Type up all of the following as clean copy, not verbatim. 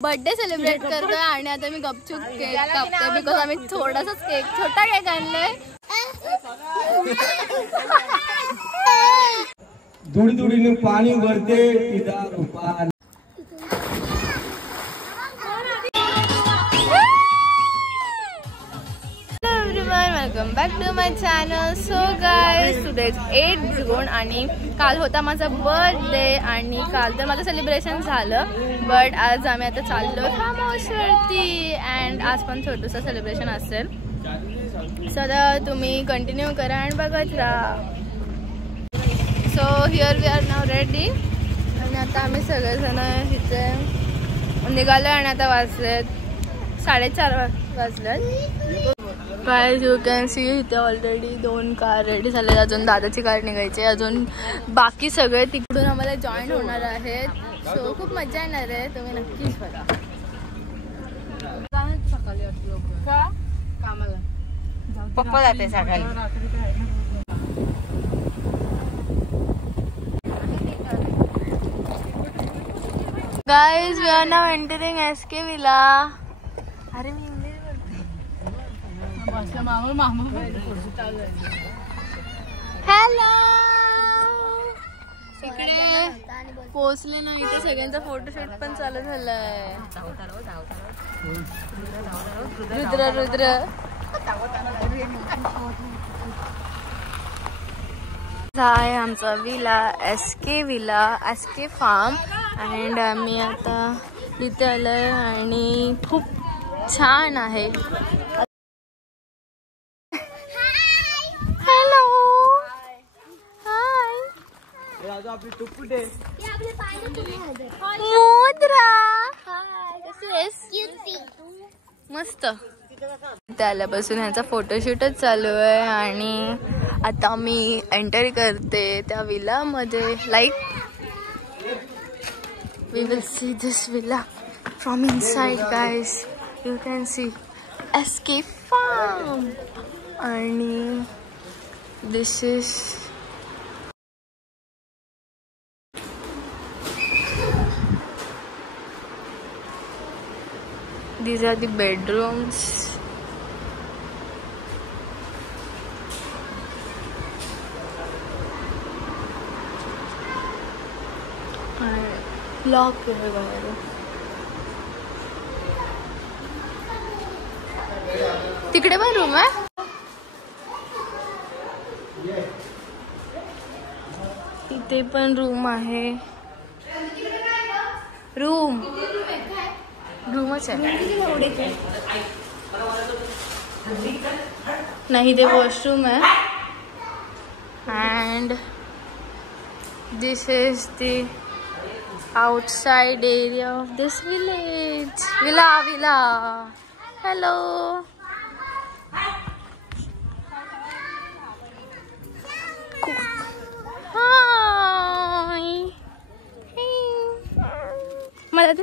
Birthday celebrate करतोय आणि आता मी गपचूप केक कापतोय बिकॉज आम्ही थोडासाच केक छोटा केक आणलाय. थोडी थोडीने पाणी भरते तिथं. Welcome back to my channel. So guys today is 8 June आणि काल होता माझा बर्थडे आणि काल तर माझं सेलिब्रेशन झालं बट आज आम्ही आता चाललो फार्म हाऊसवरती अँड आज पण छोटंसं सेलिब्रेशन असेल. सो आता तुम्ही कंटिन्यू करा आणि बघत राहा. So here we are now ready आणि आता आम्ही सगळेजण इथे निघालो आणि आता वाजलेत 4:30 वाजलेत. गाइस यू कॅन सी इथे ऑलरेडी 2 कार रेडी झाले. अजून दादाची कार निघायची, अजून बाकी सगळे तिकडून आम्हाला जॉईन होणार आहेत. सो खूप मजा येणार आहे, तुम्ही नक्कीच बघा. सकाळी का कामाला पप्पा जाते सकाळी. Guys we are now entering SK villa. अरे मी हॅलो इकडे पोचले ना. इथे सगळ्यांचा फोटोशूट पण चालू झालाय. रुद्र रुद्र आहे आमचा villa, SK villa, SK farm. And आम्ही आता इथे आलोय आणि खूप छान आहे. मस्त त्याल्यापासून ह्याचा फोटोशूटच चालू आहे आणि आता मी एंटर करते त्या विला मध्ये. Like we will see this villa from inside guys. You can see SK farm आणि this is these are the bedrooms. Lock आहे बाहेर. तिकडे पण रूम आहे. इथे पण रूम आहे. रूमच आहे नाही, ते वॉशरूम आहे. And this is the outside area of this village. Villa hello. Hi मला ते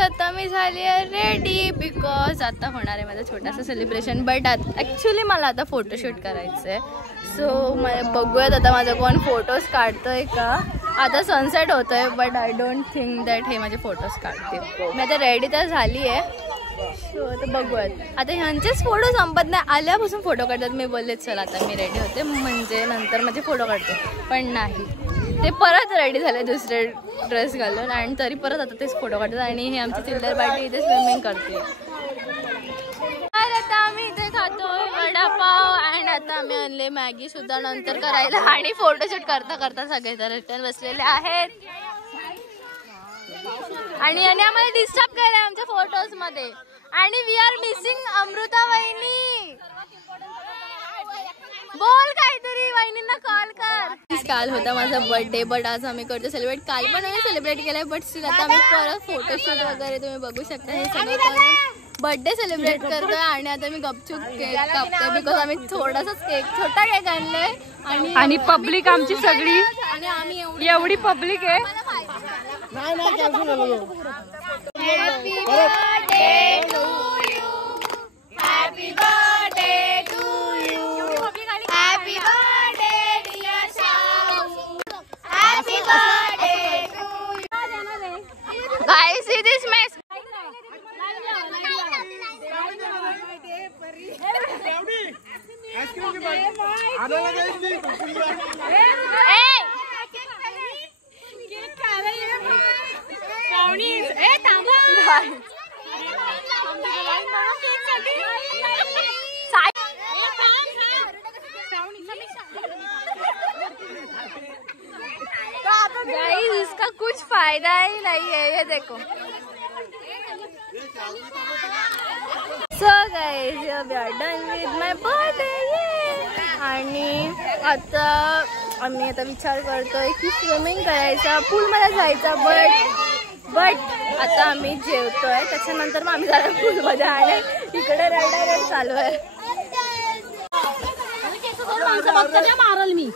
आता मी झाली आहे रेडी बिकॉज आता होणार आहे माझं छोटासा सेलिब्रेशन. बट ॲक्च्युली मला आता फोटोशूट करायचं आहे. सो मला बघूयात आता माझं कोण फोटोज काढतोय का. आता सनसेट होतोय but I don't think that हे माझे फोटोज काढते. मी आता रेडी तर झाली आहे. सो आता बघूयात. आता ह्यांचेच फोटो संपत नाही, आल्यापासून फोटो काढतात. मी बोलले चल आता मी रेडी होते म्हणजे नंतर माझे फोटो काढते, पण नाही, ते परत रेडी झाले दुसरे ड्रेस घालून आणि तरी परत आता तेच फोटो काढतात. आणि हे आमची चिल्लर पार्टी इथे स्विमिंग करते. आता आम्ही इथे खातोय वडापाव अँड आता आम्ही आणले मॅगी सुद्धा नंतर करायला. आणि फोटोशूट करता करता सगळे तर रिटर्न बसलेले आहेत आणि आम्हाला डिस्टर्ब केलंय आमच्या फोटोज मध्ये. आणि वी आर मिसिंग अमृता वहिनी. बोल काहीतरी, वहिनींना कॉल कर. काल होता माझा बर्थडे बट आज आम्ही करतो सेलिब्रेट. काल पण आम्ही सेलिब्रेट केलंय बट स्टिल आता आम्ही परत फोटोशूट वगैरे तुम्ही बघू शकता. हे सगळं करून बर्थडे सेलिब्रेट करतोय आणि आता मी गपचूप केक कापतोय बिकॉज आम्ही थोडासाच केक छोटा केक आणलाय आणि पब्लिक आमची सगळी आणि आम्ही एवढी पब्लिक आहे. Happy birthday to you, happy birthday to you, happy birthday dear Shahu, happy birthday guys इसका कुछ फायदा ही नहीं है, ये देखो। So guys, we are done with my birthday आणि आता आम्ही आता विचार करतोय की स्विमिंग करायचा, पूल मध्ये जायचा, बट आता आम्ही जेवतोय, त्याच्यानंतर मग आम्ही जरा पूल मध्ये आणि इकडे राईड चालू आहे। मारल मी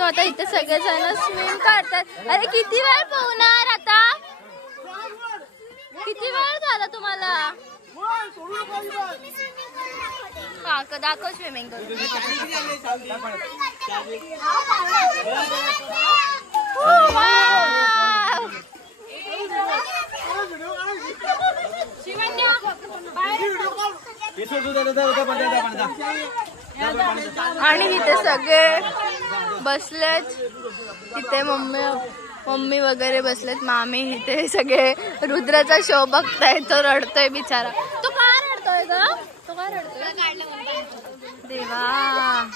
आता इथे सगळेजण स्विम करतात। अरे किती वेळ पोहणार आता? किती वेळ झाला तुम्हाला? हा दाखव स्विमिंग करून। आणि इथे सगळे बसलेत, इथे मम्मी वगैरे बसलेत, मामी इथे सगळे रुद्राचा शो बघताय, तो रडतोय बिचारा। तो का रडतोय ग? तो का रडतोय? देवा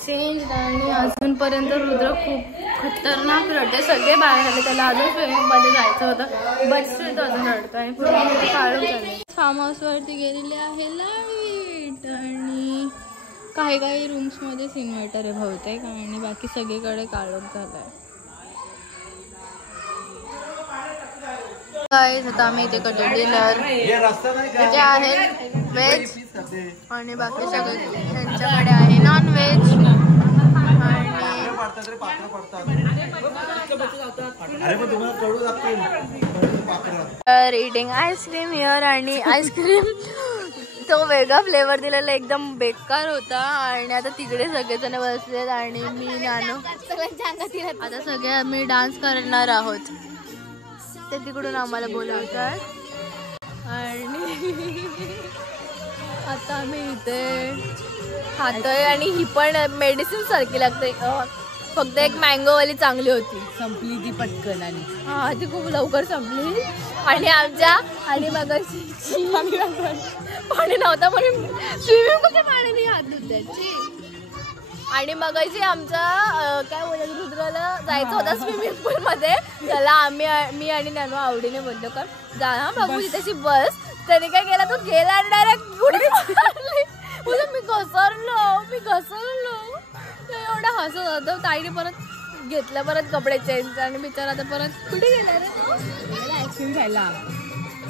चेंज। आणि अजूनपर्यंत रुद्र खूप खतरनाक रडते, सगळे बाहेर आले, त्याला अजून स्विमिंग मध्ये जायचं होतं, बट स्टिल तो अजून रडतोय। पूर्ण काढून झाले। फार्म हाऊस वरती गेलेले आहे लाईट, आणि काही रूम्स मध्येच इन्व्हर्टर आहे बहुतेक, आणि बाकी सगळीकडे काढून झालंय। आता आम्ही इथे करतो डिनर, जे आहे व्हेज आणि बाकी सगळे त्यांच्याकडे आहे non veg. Eating ice cream here, आणि आईस्क्रीम तो वेगळा फ्लेवर दिलेला एकदम बेकार होता। आणि आता तिकडे सगळेजण बसलेत आणि मी नानू आता सगळे आम्ही डान्स करणार आहोत, ते तिकडून आम्हाला बोलवतात। आणि आता आम्ही इथे खातोय, आणि ही पण मेडिसिन सारखी लागते, फक्त एक मँगोवाली चांगली होती, संपली ती पटकन, आणि हा ती खूप लवकर संपली। आणि आणि मगाशी पाणी नव्हतं म्हणून स्विमिंग कुठे पाण्याने हात धुत्याची। आणि मगाशी आमचा काय बोलत रुद्राला जायचं होतं स्विमिंग पूल मध्ये, त्याला मी आणि नानू आवडीने बोललो का जा ना बघू तिथेची बस, त्याने काय केला, तो गेला डायरेक्ट उडी मारली, मी घसरलो एवढा हसत होतं। ताईने परत घेतलं, परत कपडे चेंज, आणि बिचारा आता परत कुठे गेला रे आईस्क्रीम खायला।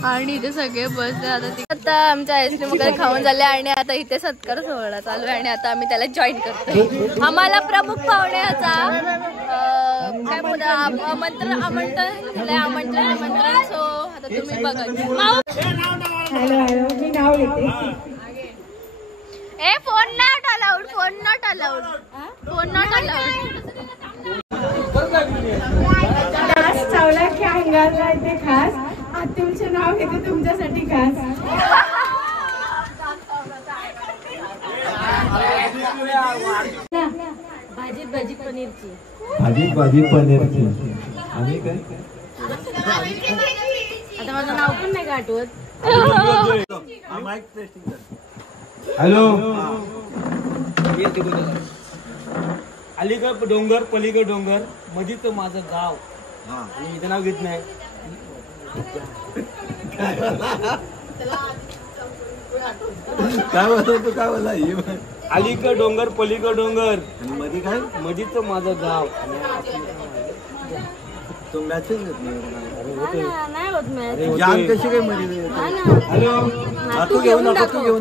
आणि इथे सगळे बसले, आता आमच्या आईस्क्रीम वगैरे खाऊन झाले, आणि आता इथे सत्कार सोहळा चालू आहे, आणि आता आम्ही त्याला जॉईन करतो। आम्हाला प्रमुख पाहुण्याचा काय बोलतो आमंत्रण सो आता तुम्ही बघा। मी नाव घेते। फोन नॉट अलाउड, चावला की अंगाला येते खास, तुमचं नाव घेते तुमच्यासाठी खास। भाजी पनीरची आणि काय आता माझं नाव पण नाही आठवत। हॅलो, अलीगड डोंगर पलीगड डोंगर मधीच माझं गाव, आणि इथं नाव घेत नाही। काय बोलतो, काय बोला? अलीगड डोंगर पलीगड डोंगर आणि मध्ये काय, मधीच माझं गाव। तो मॅचच घेत नाही होत मॅच, जान कशी काय मध्ये? हॅलो, तू घेऊन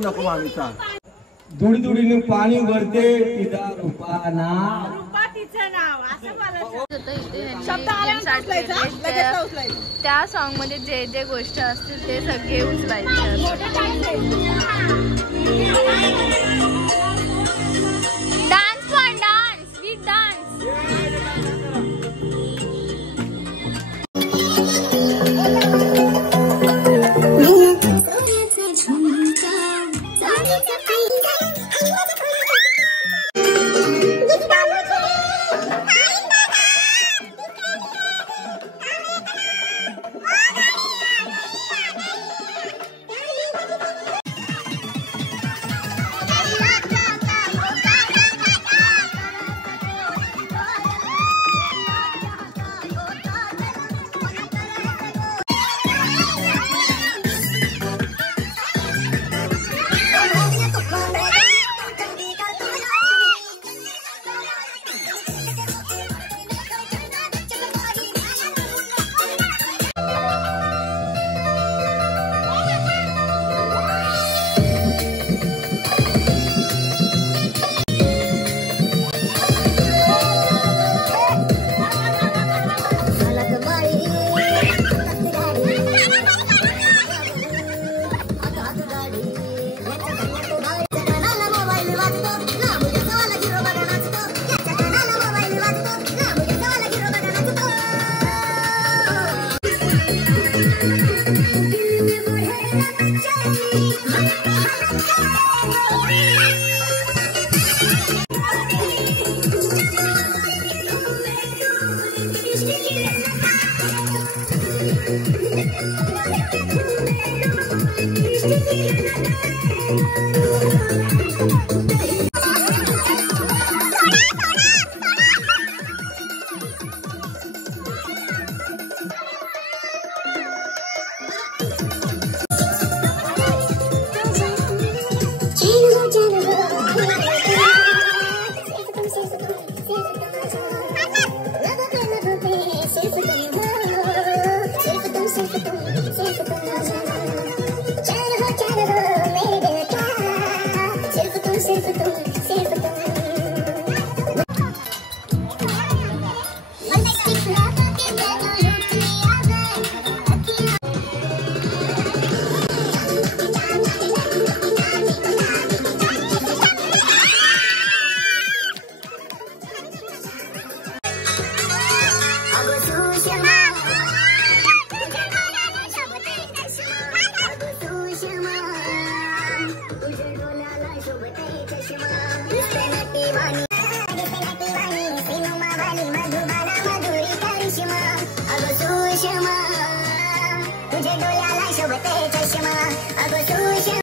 नको आम्ही सांग। दुडी दुडीने पाणी भरते तिचा रूपाना, त्या सॉन्ग मध्ये जे जे गोष्ट असतील ते सगळे उचलायचे। Dance we dance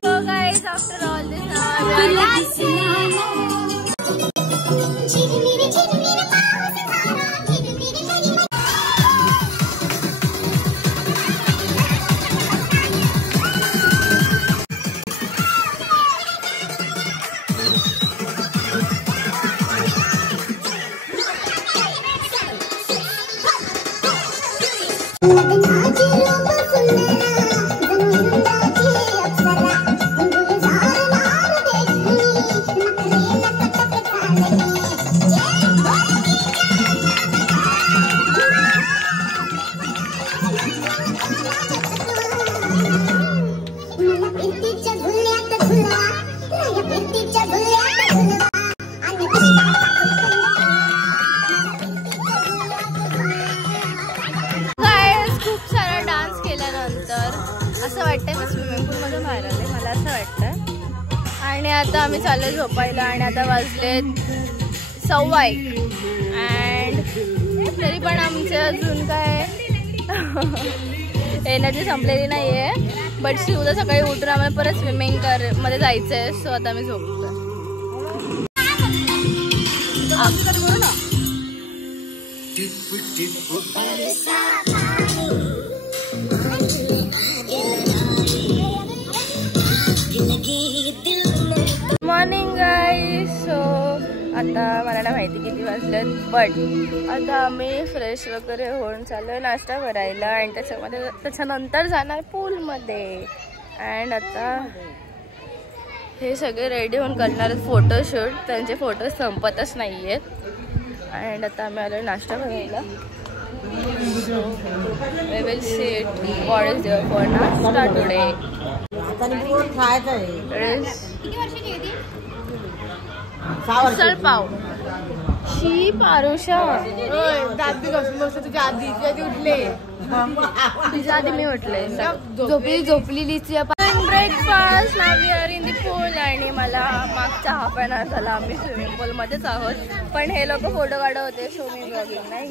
So guys, after all this असं वाटतंय मी स्विमिंग पूल मध्ये बाहेर आले, मला असं वाटतं. आणि आता आम्ही चाललो झोपायला आणि आता वाजले 1:15 अँड तरी पण आमचे अजून काय एनर्जी संपलेली नाही आहे. बट उद्या सकाळी उठून आम्हाला परत स्विमिंग मध्ये जायचं आहे. सो आता मी झोपतो. Morning guys. सो आता मला नाही माहिती किती वाजलेत, बट आता आम्ही फ्रेश वगैरे होऊन चाललोय नाश्ता करायला आणि त्याच्यानंतर जाणार पूलमध्ये. अँड आता हे सगळे रेडी होऊन करणार आहेत फोटोशूट. त्यांचे फोटो संपतच नाही आहेत. अँड आता आम्ही आलो नाश्ता करायला. We will see what is there for nasta today. Misal pav. शी पारुषा दादी तुझ्या आधी उठले, तुझ्या आधी मी उठले. झोपलेलीच breakfast. Now we are in the pool. आणि मला मागचा हाफ एन आवर झाला आम्ही स्विमिंग पूल मध्येच आहोत. पण हे लोक फोटो काढत होते. सो मी ब्लॉगिंग नाही.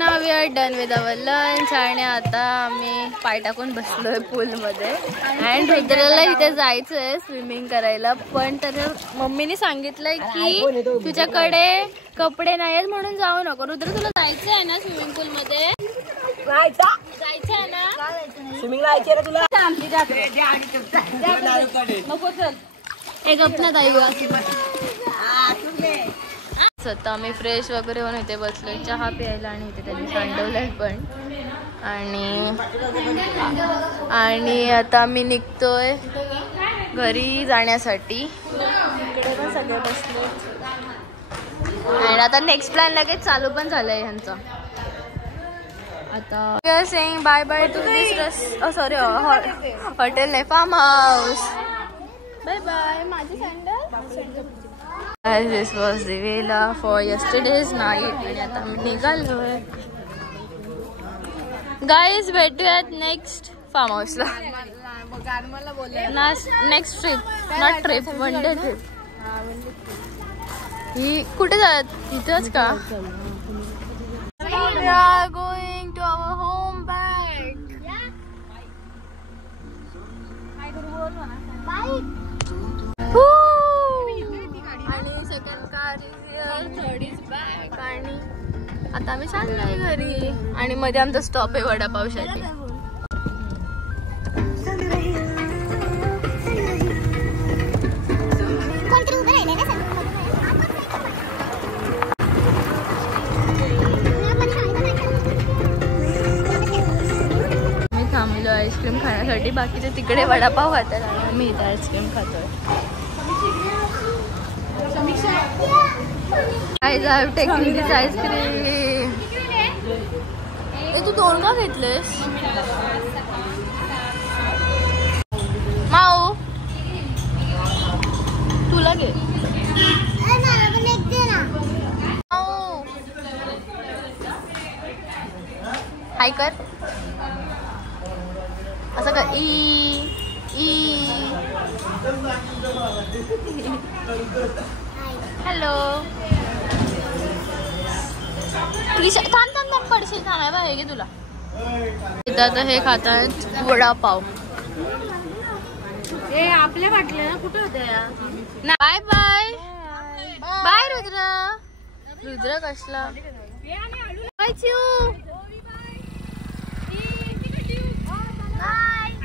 Now we are done with our lunch. आणि आता आम्ही पाय टाकून बसलोय पूलमध्ये. अँड रुद्राला इथे जायचं आहे स्विमिंग करायला. पण तर मम्मीने सांगितलंय की तुझ्याकडे कपडे नाही आहेत म्हणून जाऊ नको. रुद्र तुला जायचं आहे ना स्विमिंग पूल मध्ये? जायचं आहे ना स्विमिंग तुला? नको चल एक अपना ताई. आता आम्ही फ्रेश वगैरे होऊन इथे बसलोय चहा प्यायला. आणि इथे त्यांनी सांडवलंय पण. आणि आता आम्ही निघतोय घरी जाण्यासाठी. इकडे पण सगळे बसले. आणि आता नेक्स्ट प्लॅन लगेच चालू पण झालंय ह्यांचा. आता saying bye bye to this sorry hotel नाही फार्म हाऊस. Bye bye. माझी sandal. This was the villa for yesterday's night. आणि आता आम्ही निघालोय. गाईज भेटूयात नेक्स्ट फार्म हाऊसला. Next trip not trip one day trip. ही कुठे जात इथंच का? We are going to our home back. आणि second car is here, third is back. आणि आता आम्ही चाललोय घरी. आणि मध्ये आमचा स्टॉप आहे वडापावसाठी. मी थांबलो आईस्क्रीम खाण्यासाठी. बाकीचे तिकडे वडापाव खातात आणि आम्ही इथे आईस्क्रीम खातोय. Guys, I have taken this ice cream. तू 2 का घेतलेस? माऊ तुला घे. हाय कर असं कर. हॅलो. थांब पडशील. थांब हे घे तुला. इथं आता हे खातात वडापाव. आपल्या वाटलं ना कुठे होत्या या. Bye bye bye Rudra. Rudra कसला bye Chiu.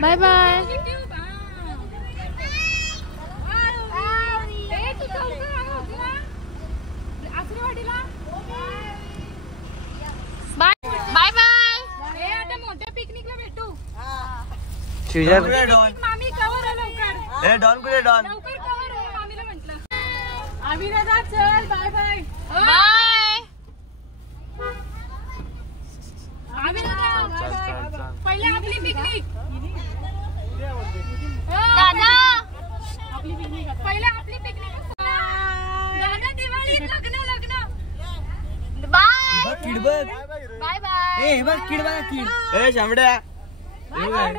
Bye bye. Bye bye. आता मोठ्या पिकनिकला भेटू. डॉन मामी कवर लवकर. ए डॉन कुठे डॉन लवकर कवर मामीला म्हटलं. आम्ही दादा चल. बाय बाय. बाय. आम्ही दादा पहिले आपली पिकनिक. दादा पहिले आपली पिकनिक. दादा दिवाळी लग्न. बाय किड बघ. Bye bye. ए बघ किड बघा किड. ए शामड्या बाय.